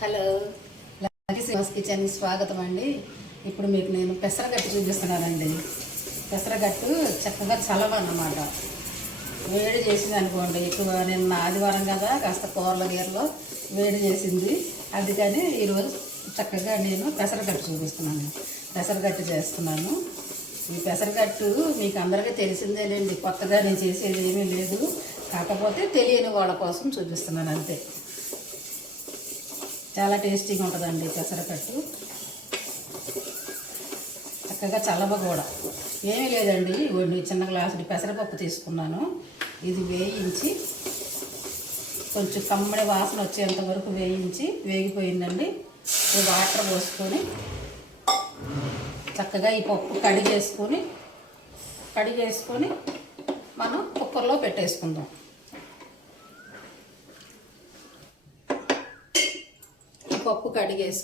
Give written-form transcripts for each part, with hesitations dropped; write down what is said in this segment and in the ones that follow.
Hello, lucky Srinivas కిచెన్కి స్వాగతం అండి. ఇప్పుడు మీకు నేను పెసరగట్టు చూపిస్తున్నానండి. పెసరగట్టు చక్కగా చలవ అన్నమాట. వేడి చేసింది అనుకోండి, ఎక్కువ నిన్న ఆదివారం కదా, కాస్త కూరల గీరలో వేడి చేసింది. అందుకని ఈరోజు చక్కగా నేను పెసరగట్టు చూపిస్తున్నాను. పెసరగట్టు చేస్తున్నాను. ఈ పెసరగట్టు మీకు అందరికీ తెలిసిందేలేండి, కొత్తగా నేను చేసేది ఏమీ లేదు. కాకపోతే తెలియని వాళ్ళ కోసం చూపిస్తున్నాను అంతే. చాలా టేస్టీగా ఉంటుందండి పెసరకట్టు. చక్కగా చల్లవ కూడా ఏమీ లేదండి. ఇవ్వండి, చిన్న గ్లాసుడి పెసరపప్పు తీసుకున్నాను. ఇది వేయించి కొంచెం కమ్మడి వాసన వచ్చేంత వరకు వేయించి వేగిపోయిందండి. వాటర్ పోసుకొని చక్కగా ఈ పప్పు కడిగేసుకొని మనం కుక్కర్లో పెట్టేసుకుందాం. పప్పు కడిగేసి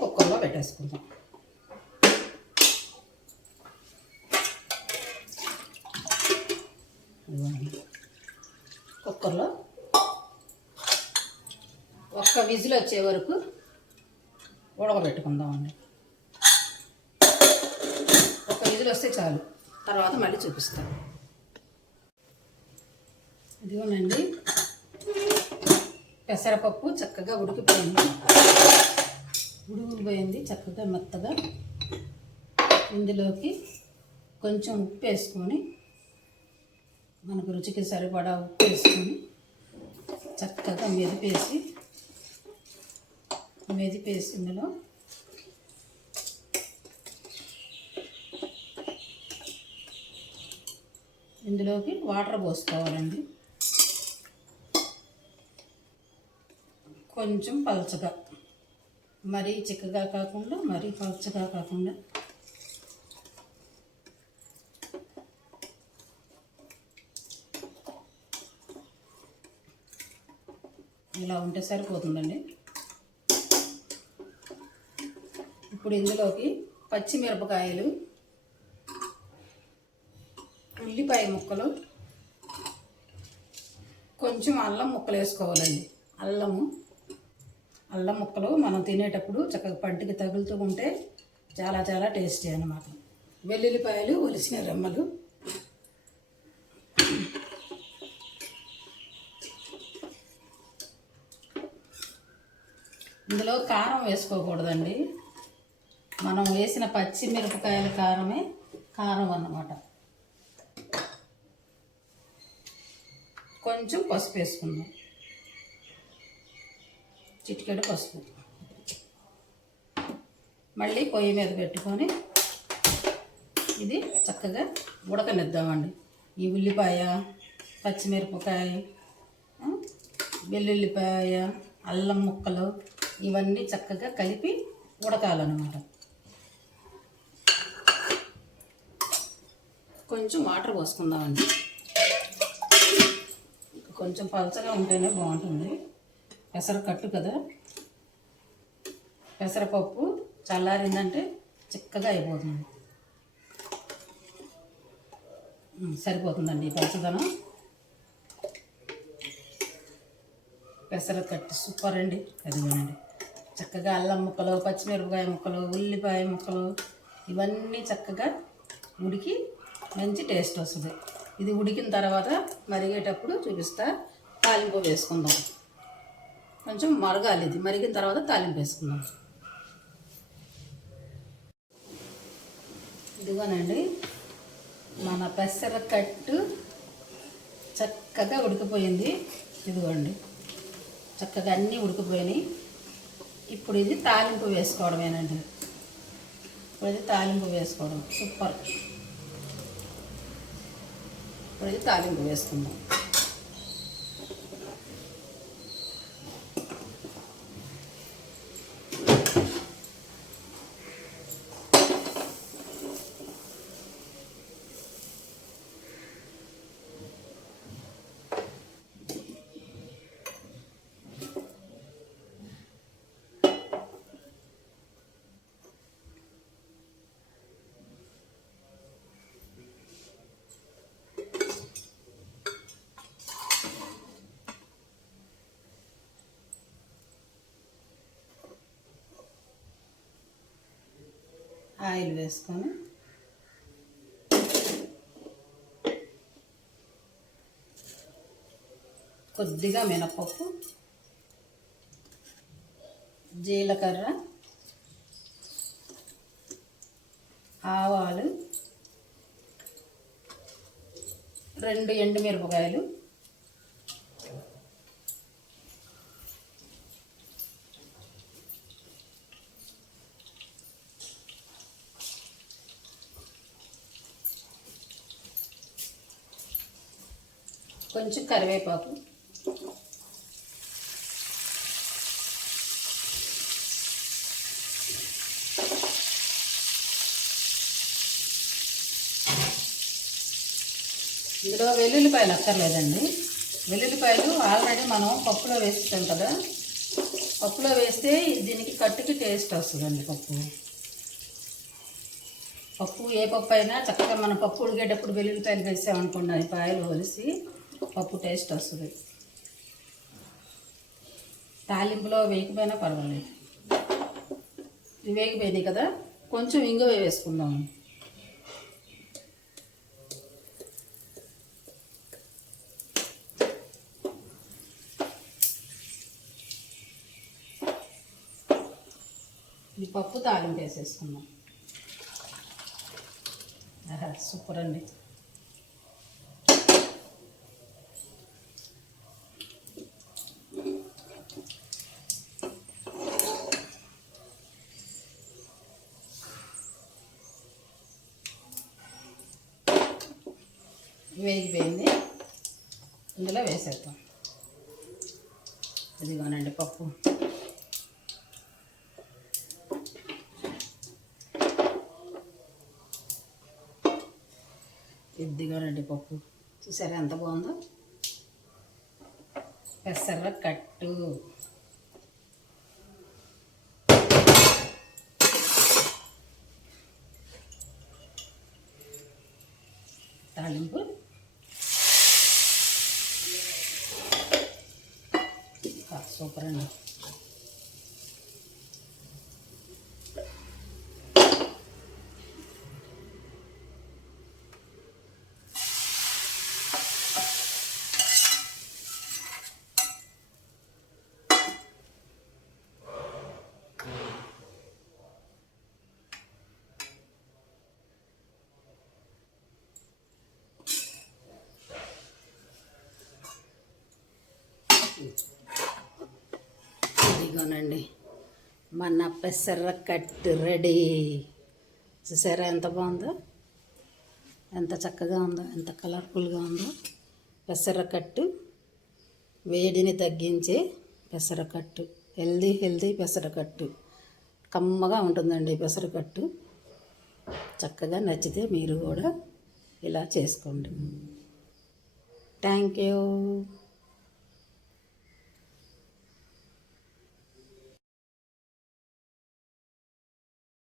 కుక్కర్లో పెట్టేసుకుందాం. కుక్కర్లో ఒక్క విజిల్ వచ్చే వరకు ఉడకబెట్టుకుందామండి. ఒక్క విజిల్ వస్తే చాలు, తర్వాత మళ్ళీ చూపిస్తాను. ఇదిగోనండి, పెసరపప్పు చక్కగా ఉడికిపోయింది చక్కగా మెత్తగా. ఇందులోకి కొంచెం ఉప్పు వేసుకొని, మనకు రుచికి సరిపడా ఉప్పు వేసుకొని చక్కగా మెదిపేసి ఇందులోకి వాటర్ పోసుకోవాలండి. కొంచెం పలచగా, మరీ చిక్కగా కాకుండా మరీ పలచగా కాకుండా ఇలా ఉంటే సరిపోతుందండి. ఇప్పుడు ఇందులోకి పచ్చిమిరపకాయలు, ఉల్లిపాయ ముక్కలు, కొంచెం అల్లం ముక్కలు వేసుకోవాలండి. అల్లం ముక్కలు మనం తినేటప్పుడు చక్కగా పంటికి తగులుతూ ఉంటే చాలా చాలా టేస్టీ అన్నమాట. వెల్లుల్లిపాయలు ఒలిసిన రెమ్మలు, ఇందులో కారం వేసుకోకూడదండి. మనం వేసిన పచ్చిమిరపకాయల కారం అన్నమాట. కొంచెం పసుపు వేసుకుందాం, చిటికెడు పసుపు. మళ్ళీ పొయ్యి మీద పెట్టుకొని ఇది చక్కగా ఉడకనిద్దామండి. ఈ ఉల్లిపాయ, పచ్చిమిరపకాయ, వెల్లుల్లిపాయ, అల్లం ముక్కలు ఇవన్నీ చక్కగా కలిపి ఉడకాలన్నమాట. కొంచెం వాటర్ పోసుకుందామండి. కొంచెం పలచగా ఉంటేనే బాగుంటుంది. పెసరకట్టు కదా, పెసరపప్పు చల్లారిందంటే చిక్కగా అయిపోతుంది. సరిపోతుందండి పలచదనం. పెసరకట్టు సూపర్ అండి. అదిగోనండి, చక్కగా అల్లం ముక్కలు, పచ్చిమిరపకాయ ముక్కలు, ఉల్లిపాయ ముక్కలు ఇవన్నీ చక్కగా ఉడికి మంచి టేస్ట్ వస్తుంది. ఇది ఉడికిన తర్వాత మరిగేటప్పుడు చూపిస్తా. తాలింపు వేసుకుందాం. కొంచెం మరగాలి, ఇది మరిగిన తర్వాత తాలింపు వేసుకుందాం. ఇదిగోనండి, మన పెసరకట్టు చక్కగా ఉడికిపోయింది. ఇదిగోండి, చక్కగా అన్నీ ఉడికిపోయినాయి. ఇప్పుడు ఇది తాలింపు వేసుకోవడమేనండి. సూపర్. ఇప్పుడు ఇది తాలింపు వేసుకుందాం. ఆయిల్ వేసుకొని కొద్దిగా మినపప్పు, జీలకర్ర, ఆవాలు, 2 ఎండుమిరపకాయలు, కొంచెం కరివేపాకు, ఇందులో వెల్లుల్లిపాయలు అక్కర్లేదండి. వెల్లుల్లిపాయలు ఆల్రెడీ మనం పప్పులో వేస్తాం కదా, పప్పులో వేస్తే దీనికి కట్టుకి టేస్ట్ వస్తుందండి. పప్పు ఏ పప్పు అయినా చక్కగా మనం పప్పు ఉడికేటప్పుడు వెల్లుల్లిపాయలు వేసామనుకోండి, అది పాయలు కలిసి పప్పు టేస్ట్ వస్తుంది. తాలింపులో వేగిపోయినా పర్వాలేదు. ఇవి వేగిపోయినాయి కదా, కొంచెం ఇంగువ వేసుకుందాం. ఈ పప్పు తాలింపు వేసేసుకుందాం. సూపర్ అండి. వేగిపోయింది, ఇందులో వేసేద్దాం. ఇదిగోనండి పప్పు. ఇదిగోనండి పప్పు. చూసారా ఎంత బాగుందో. పెసర కట్టు. తాలింపు. సూపర్ అండి. ఇదిగోనండి మన పెసర కట్టు రెడీ. చూసారా ఎంత బాగుందో, ఎంత చక్కగా ఉందో, ఎంత కలర్ఫుల్గా ఉందో. పెసర కట్టు, వేడిని తగ్గించే పెసరకట్టు, హెల్దీ పెసరకట్టు. కమ్మగా ఉంటుందండి పెసరకట్టు. చక్కగా నచ్చితే మీరు కూడా ఇలా చేసుకోండి. Thank you.